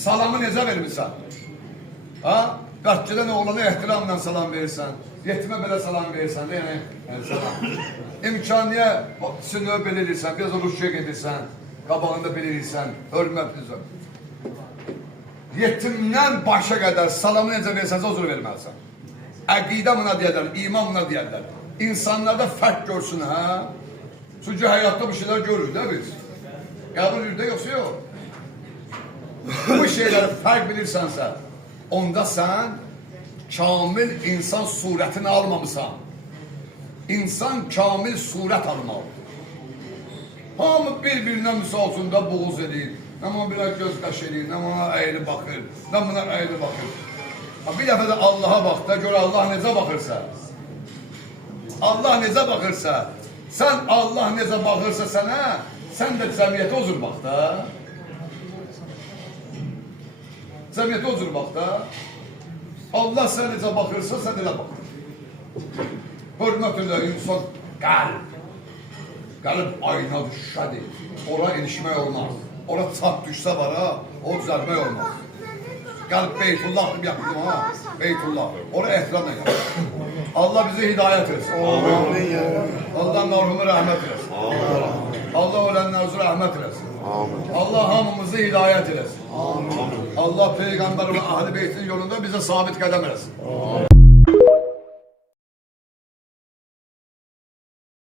Salamı necə vermirsən? Ha? Qaççıdan oğlana ehtiramla salam verirsən. Yetimə belə salam verirsən. Yəni salam. İmkaniyə sünöv belə edirsən, biraz ruşya gedirsən, qabağında belə edirsən, hörmətlisən. Yetimdən başa qədər salamı necə versənsə o cür verməlisən. Əqidə buna deyərlər, iman buna deyərlər. İnsanlarda fərq görsün, hə? Çünki həyatda bu şeylər görürük də biz. Qəbul edir də yoxsa yox. Bu şeyləri fərq bilirsənsə, onda sən kamil insan surətini almamısan. İnsan kamil surət almalıdır. Hamı bir-birinə misal üçün də boğuz edir. Nə buna biraz göz qaş edir, nə buna əyri baxır, nə buna əyri baxır. Bir dəfə də Allaha bax da, gör Allah necə baxırsa. Allah necə baxırsa, sən Allah necə baxırsa sənə, sən də cəmiyyətə o cür bax da. Cəmiyyətə o cür bax da. Allah sən necə baxırsa, sən elə baxır. Hörmət elə insan qəlb. Qəlb ayna düşşədir. Ora ilişmək olmaz. Ora çap düşsə var ha, o düzəlmək olmaz. Qəlb Beytullahdır, yaxınım ha. Beytullah. Ora ehtiramla gəlir. Allah bize hidayet etsin. Allah mərhumu rəhmət eləsin. Allah ölənlərə rəhmət eləsin. Allah hamımızı hidayet eləsin. Allah Peygamber ve Ahl-i Beyt'in yolunda bize sabit qədəm eləsin.